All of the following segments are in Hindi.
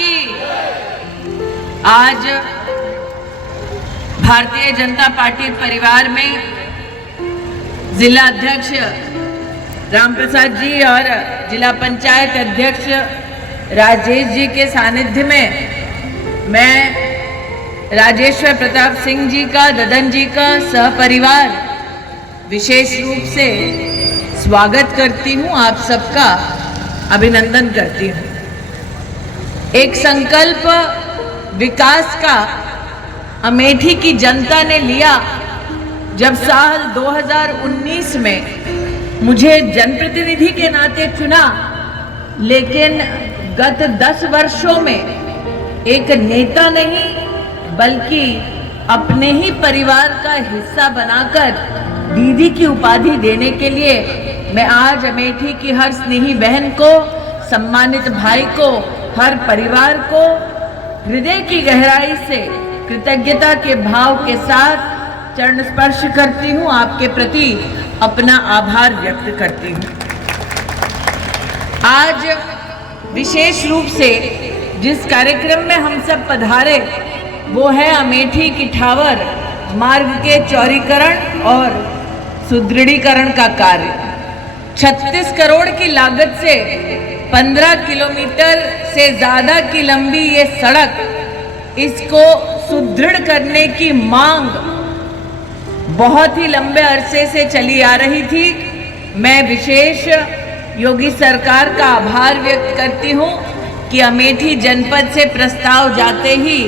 की। आज भारतीय जनता पार्टी परिवार में जिला अध्यक्ष रामप्रसाद जी और जिला पंचायत अध्यक्ष राजेश जी के सानिध्य में मैं राजेश्वर प्रताप सिंह जी का, ददन जी का सहपरिवार विशेष रूप से स्वागत करती हूँ, आप सबका अभिनंदन करती हूँ। एक संकल्प विकास का अमेठी की जनता ने लिया जब साल 2019 में मुझे जनप्रतिनिधि के नाते चुना, लेकिन गत 10 वर्षों में एक नेता नहीं बल्कि अपने ही परिवार का हिस्सा बनाकर दीदी की उपाधि देने के लिए मैं आज अमेठी की हर स्नेही बहन को, सम्मानित भाई को, हर परिवार को हृदय की गहराई से कृतज्ञता के भाव के साथ चरण स्पर्श करती हूँ, आपके प्रति अपना आभार व्यक्त करती हूँ। आज विशेष रूप से जिस कार्यक्रम में हम सब पधारे वो है अमेठी किठावर मार्ग के चौड़ीकरण और सुदृढ़ीकरण का कार्य। 36 करोड़ की लागत से 15 किलोमीटर से ज्यादा की लंबी ये सड़क, इसको सुदृढ़ करने की मांग बहुत ही लंबे अरसे से चली आ रही थी। मैं विशेष योगी सरकार का आभार व्यक्त करती हूँ कि अमेठी जनपद से प्रस्ताव जाते ही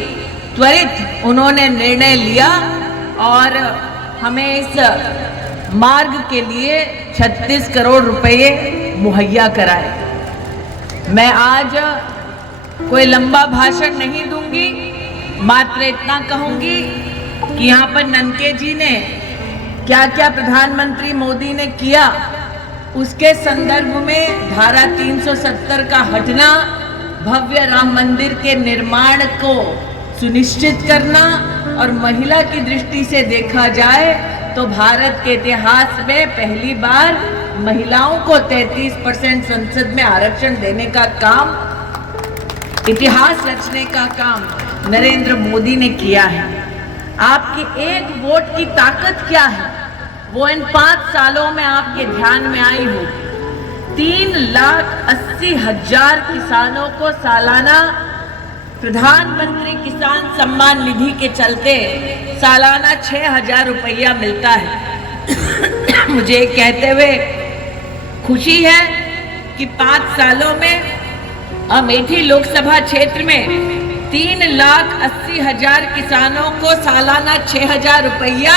त्वरित उन्होंने निर्णय लिया और हमें इस मार्ग के लिए 36 करोड़ रुपए मुहैया कराए। मैं आज कोई लंबा भाषण नहीं दूंगी, मात्र इतना कहूंगी कि यहाँ पर ननके जी ने क्या क्या प्रधानमंत्री मोदी ने किया, उसके संदर्भ में धारा 370 का हटना, भव्य राम मंदिर के निर्माण को सुनिश्चित करना और महिला की दृष्टि से देखा जाए तो भारत के इतिहास में पहली बार महिलाओं को 33% संसद में आरक्षण देने का काम, इतिहास रचने का काम नरेंद्र मोदी ने किया है। आपकी एक वोट की ताकत क्या है वो इन 5 सालों में आपके ध्यान में आई होगी। 3,80,000 किसानों को सालाना प्रधानमंत्री किसान सम्मान निधि के चलते सालाना 6,000 रुपया मिलता है। मुझे कहते हुए खुशी है कि 5 सालों में अमेठी लोकसभा क्षेत्र में 3,80,000 किसानों को सालाना 6,000 रुपया,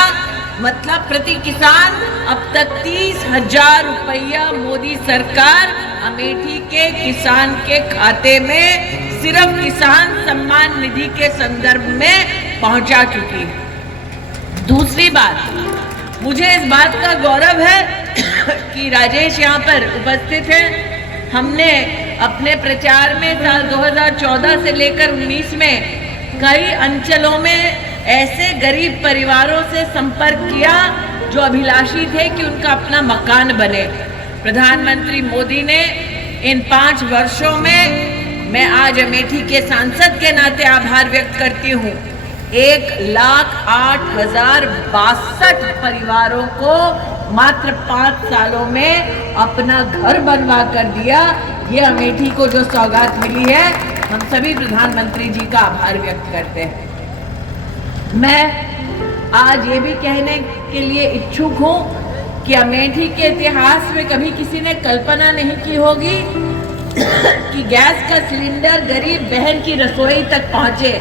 मतलब प्रति किसान अब तक 30,000 रुपया मोदी सरकार अमेठी के किसान के खाते में सिर्फ किसान सम्मान निधि के संदर्भ में पहुंचा चुकी है। दूसरी बात, मुझे इस बात का गौरव है कि राजेश यहाँ पर उपस्थित हैं। हमने अपने प्रचार में साल 2014 से लेकर 19 में कई अंचलों में ऐसे गरीब परिवारों से संपर्क किया जो अभिलाषी थे कि उनका अपना मकान बने। प्रधानमंत्री मोदी ने इन 5 वर्षों में, मैं आज अमेठी के सांसद के नाते आभार व्यक्त करती हूँ, 1,08,062 परिवारों को मात्र 5 सालों में अपना घर बनवा कर दिया। ये अमेठी को जो सौगात मिली है, हम सभी प्रधानमंत्री जी का आभार व्यक्त करते हैं। मैं आज ये भी कहने के लिए इच्छुक हूँ कि अमेठी के इतिहास में कभी किसी ने कल्पना नहीं की होगी कि गैस का सिलेंडर गरीब बहन की रसोई तक पहुंचे।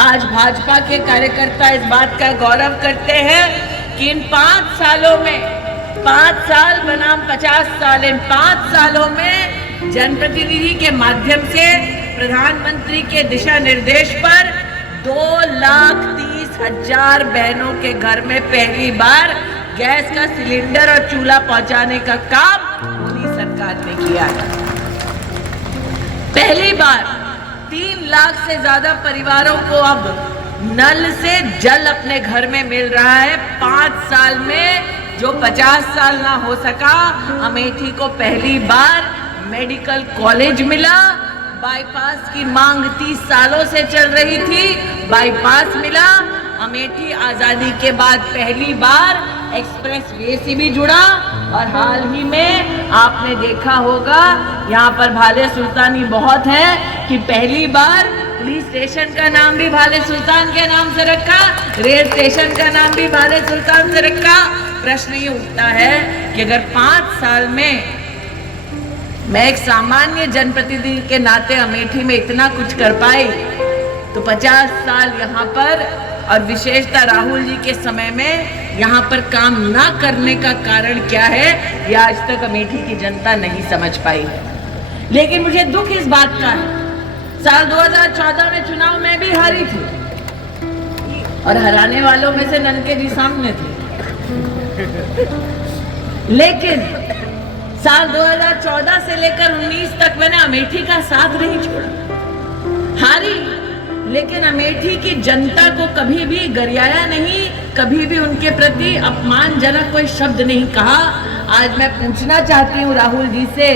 आज भाजपा के कार्यकर्ता इस बात का गौरव करते हैं कि इन 5 सालों में, 5 साल बनाम 50 साल, इन 5 सालों में जनप्रतिनिधि के माध्यम से प्रधानमंत्री के दिशा निर्देश पर 2,30,000 बहनों के घर में पहली बार गैस का सिलेंडर और चूल्हा पहुंचाने का काम मोदी सरकार ने किया है। पहली बार 3 लाख से ज्यादा परिवारों को अब नल से जल अपने घर में मिल रहा है। 5 साल में जो 50 साल ना हो सका, अमेठी को पहली बार मेडिकल कॉलेज मिला, बाईपास की मांग 30 सालों से चल रही थी, बाईपास मिला। अमेठी आजादी के बाद पहली बार एक्सप्रेस वे से भी जुड़ा और हाल ही में आपने देखा होगा यहाँ पर भाले सुल्तानी बहुत है कि पहली बार पुलिस स्टेशन का नाम भी भाले सुल्तान के नाम से रखा, रेल स्टेशन का नाम भी भाले सुल्तान से रखा। प्रश्न ये उठता है कि अगर 5 साल में मैं एक सामान्य जनप्रतिनिधि के नाते अमेठी में इतना कुछ कर पाई, तो 50 साल यहाँ पर और विशेषतः राहुल जी के समय में यहाँ पर काम ना करने का कारण क्या है, ये आज तक अमेठी की जनता नहीं समझ पाई। लेकिन मुझे दुख इस बात का है, साल 2014 में चुनाव में भी हारी थी और हराने वालों में से ननके जी सामने थे, लेकिन साल 2014 से लेकर 19 तक मैंने अमेठी का साथ नहीं छोड़ा। हारी, लेकिन अमेठी की जनता को कभी भी गरियाया नहीं, कभी भी उनके प्रति अपमानजनक कोई शब्द नहीं कहा। आज मैं पूछना चाहती हूँ राहुल जी से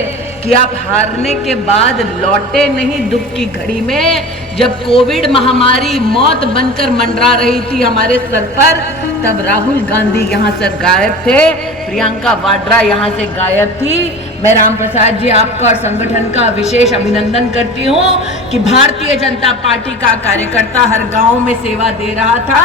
कि आप हारने के बाद लौटे नहीं दुख की घड़ी में, जब कोविड महामारी मौत बनकर मंडरा रही थी हमारे सर पर, तब राहुल गांधी यहाँ से गायब थे, प्रियंका वाड्रा यहाँ से गायब थी। मैं राम प्रसाद जी आपका और संगठन का विशेष अभिनंदन करती हूँ कि भारतीय जनता पार्टी का कार्यकर्ता हर गांव में सेवा दे रहा था,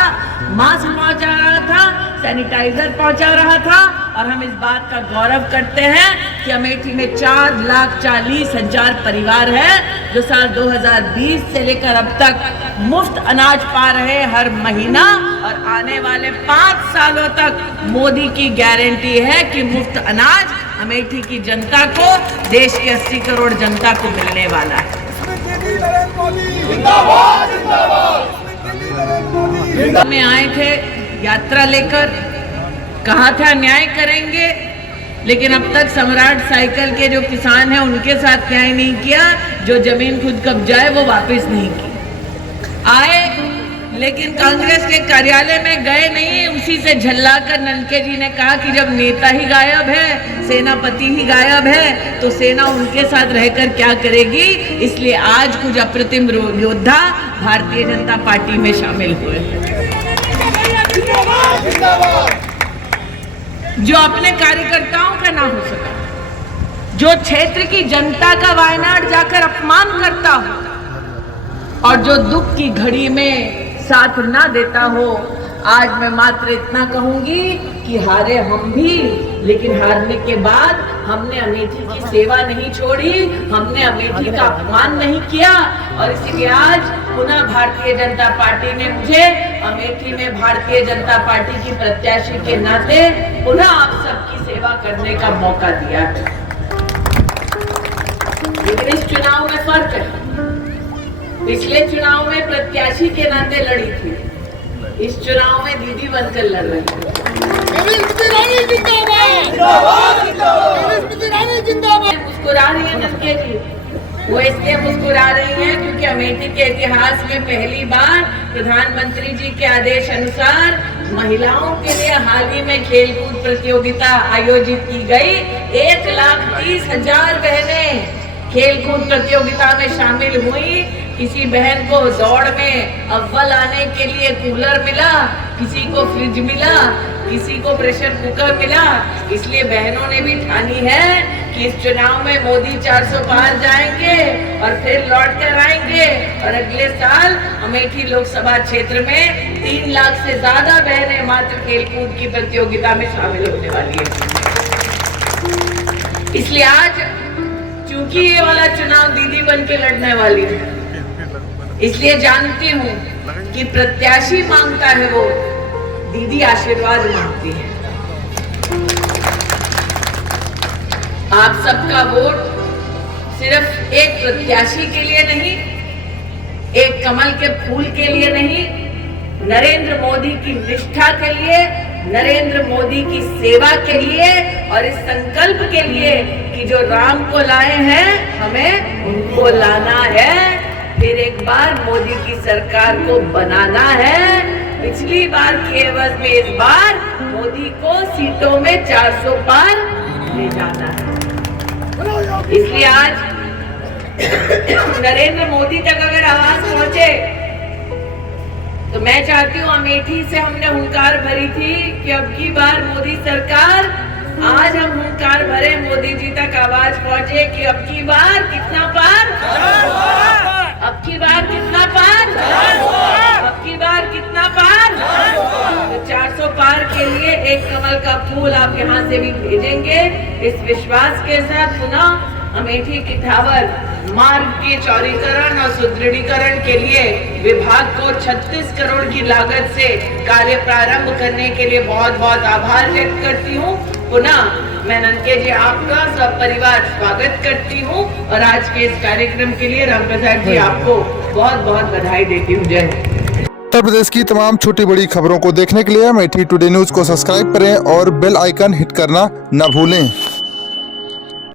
मास्क पहुंचा रहा था, सैनिटाइजर पहुंचा रहा था। और हम इस बात का गौरव करते हैं कि अमेठी में 4,40,000 परिवार हैं जो साल 2020 से लेकर अब तक मुफ्त अनाज पा रहे हर महीना, और आने वाले 5 सालों तक मोदी की गारंटी है कि मुफ्त अनाज अमेठी की जनता को, देश की 80 करोड़ जनता को मिलने वाला है। में आए थे यात्रा लेकर, कहा था न्याय करेंगे, लेकिन अब तक सम्राट साइकिल के जो किसान हैं उनके साथ न्याय नहीं किया, जो जमीन खुद कब्जा है वो वापस नहीं की। आए लेकिन कांग्रेस के कार्यालय में गए नहीं, उसी से झल्लाकर ननके जी ने कहा कि जब नेता ही गायब है, सेनापति ही गायब है, तो सेना उनके साथ रहकर क्या करेगी। इसलिए आज कुछ अप्रतिम योद्धा भारतीय जनता पार्टी में शामिल हुए, जो अपने कार्यकर्ताओं का ना हो सका, जो क्षेत्र की जनता का वायनाड जाकर अपमान करता हो और जो दुख की घड़ी में साथ ना देता हो। आज मैं मात्र इतना कहूंगी कि हारे हम भी, लेकिन हारने के बाद हमने अमेठी की सेवा नहीं छोड़ी, हमने अमेठी का अपमान नहीं किया। और इसीलिए आज पुनः भारतीय जनता पार्टी ने मुझे अमेठी में भारतीय जनता पार्टी की प्रत्याशी के नाते पुनः आप सबकी सेवा करने का मौका दिया। लेकिन इस चुनाव में फर्क है, पिछले चुनाव में प्रत्याशी के नाते लड़ी थी, इस चुनाव में दीदी बनकर लड़ रही है। मुस्कुरा रही है ननके जी, वो इसलिए मुस्कुरा रही है क्योंकि अमेठी के इतिहास में पहली बार प्रधानमंत्री जी के आदेश अनुसार महिलाओं के लिए हाल ही में खेलकूद प्रतियोगिता आयोजित की गई। 1,30,000 बहनें खेलकूद प्रतियोगिता में शामिल हुई। किसी बहन को दौड़ में अव्वल आने के लिए कूलर मिला, किसी को फ्रिज मिला, किसी को प्रेशर कुकर मिला। इसलिए बहनों ने भी ठानी है कि इस चुनाव में मोदी 400 पार जाएंगे और फिर लौट कर आएंगे, और अगले साल अमेठी लोकसभा क्षेत्र में 3 लाख से ज्यादा बहनें मात्र खेलकूद की प्रतियोगिता में शामिल होने वाली है। इसलिए आज चूंकि ये वाला चुनाव दीदी बन के लड़ने वाली है, इसलिए जानती हूँ कि प्रत्याशी मांगता है वो, दीदी आशीर्वाद मांगती है। आप सबका वोट सिर्फ एक प्रत्याशी के लिए नहीं, एक कमल के फूल के लिए नहीं, नरेंद्र मोदी की निष्ठा के लिए, नरेंद्र मोदी की सेवा के लिए और इस संकल्प के लिए कि जो राम को लाए हैं हमें उनको लाना है, फिर एक बार मोदी की सरकार को बनाना है। पिछली बार के एवज में इस बार मोदी को सीटों में 400 पार ले जाना है। इसलिए आज नरेंद्र मोदी तक अगर आवाज पहुंचे तो मैं चाहती हूँ, अमेठी से हमने हुंकार भरी थी कि अब की बार मोदी सरकार, आज हम हुंकार भरे मोदी जी तक आवाज पहुंचे कि अब की बार कितना पार, अब की बार कितना पार, अब की बार कितना पार। तो 400 पार के लिए एक कमल का फूल आप यहाँ से भी भेजेंगे। इस विश्वास के साथ पुनः अमेठी किठावर मार्ग के चौड़ीकरण और सुदृढ़ीकरण के लिए विभाग को 36 करोड़ की लागत से कार्य प्रारंभ करने के लिए बहुत बहुत आभार व्यक्त करती हूँ। पुनः मैं ननके जी आपका सब परिवार स्वागत करती हूँ और आज के इस कार्यक्रम के लिए रामप्रसाद जी आपको बहुत बहुत बधाई देती हूँ। जय हिंद। उत्तर प्रदेश की तमाम छोटी बड़ी खबरों को देखने के लिए अमेठी टुडे न्यूज को सब्सक्राइब करें और बेल आइकन हिट करना न भूलें।